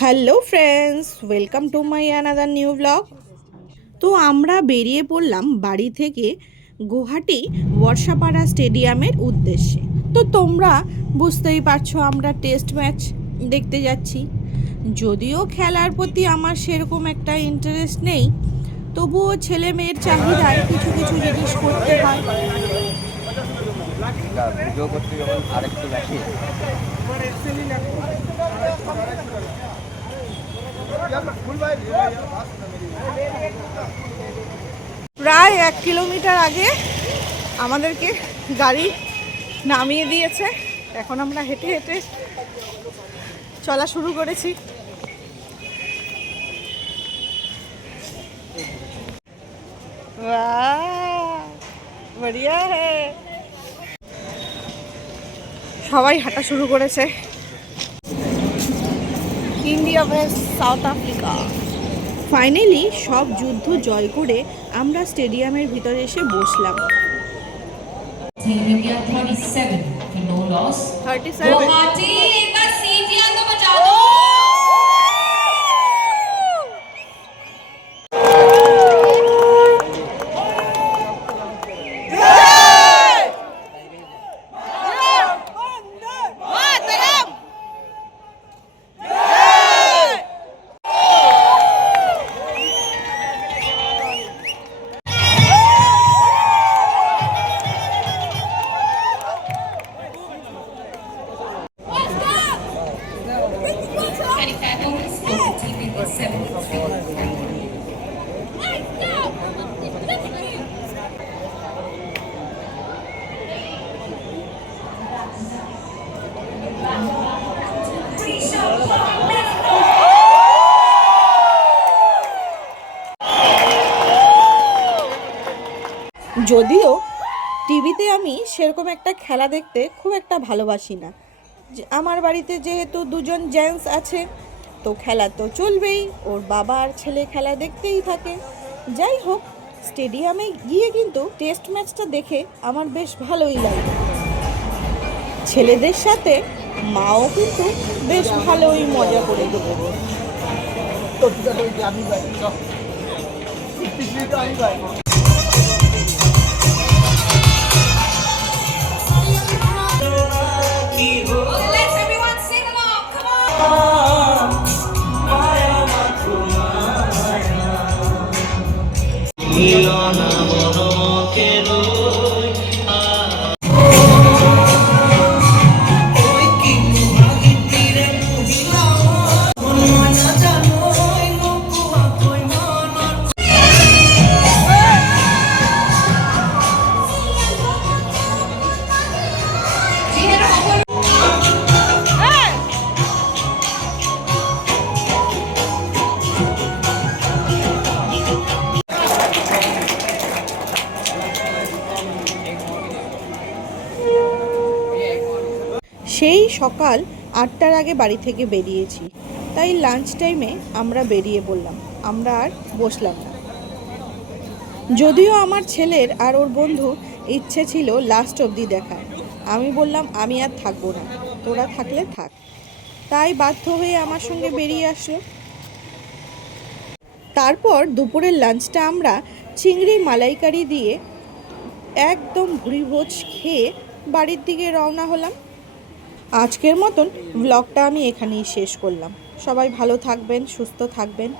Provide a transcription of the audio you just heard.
Hello friends, welcome to my another new blog. তো আমরা বেরিয়ে পড়লাম বাড়ি থেকে গুয়াহাটি বর্ষাপাড়া স্টেডিয়ামের উদ্দেশ্যে। তো তোমরা বুঝতেই পারছো আমরা টেস্ট ম্যাচ দেখতে যাচ্ছি। যদিও খেলার প্রতি আমার সেরকম একটা ইন্টারেস্ট নেই, তবুও ছেলে মেয়ের চাহিদায় কিছু কিছু জিনিস করতে হয়। প্রায় 1 কিলোমিটার আগে আমাদেরকে গাড়ি নামিয়ে দিয়েছে। এখন আমরা হেঁটে হেঁটে চলা শুরু করেছি। বড়িয়া হে। সবাই হাঁটা শুরু করেছে। India versus south Africa. Finally সব যুদ্ধ জয় করে আমরা স্টেডিয়ামের ভিতরে এসে বসলাম। Team India 37 for no loss. 37 Guwahati एक बार सीटियां तो बजा दो। যদিও টিভিতে আমি সেরকম একটা খেলা দেখতে খুব একটা ভালোবাসি না। আমার বাড়িতে যেহেতু দুজন জেন্টস আছে, তো খেলা তো চলবেই, ওর বাবা আর ছেলে খেলা দেখতেই থাকে। যাই হোক, স্টেডিয়ামে গিয়ে কিন্তু টেস্ট ম্যাচটা দেখে আমার বেশ ভালোই লাগে। ছেলেদের সাথে মাও কিন্তু বেশ ভালোই মজা করে দেবে। Let's everyone sing along. Come on. সেই সকাল 8টার আগে বাড়ি থেকে বেরিয়েছি, তাই লাঞ্চ টাইমে আমরা বেরিয়ে পড়লাম। আমরা আর বসলাম না। যদিও আমার ছেলের আর ওর বন্ধু ইচ্ছে ছিল লাস্ট অবধি দেখার। আমি বললাম আমি আর থাকবো না, তোরা থাকলে থাক। তাই বাধ্য হয়ে আমার সঙ্গে বেরিয়ে আসলো। তারপর দুপুরের লাঞ্চটা আমরা চিংড়ি মালাইকারি দিয়ে একদম ভুরিভোজ খেয়ে বাড়ির দিকে রওনা হলাম। আজকের মতন ব্লগটা আমি এখানেই শেষ করলাম। সবাই ভালো থাকবেন, সুস্থ থাকবেন।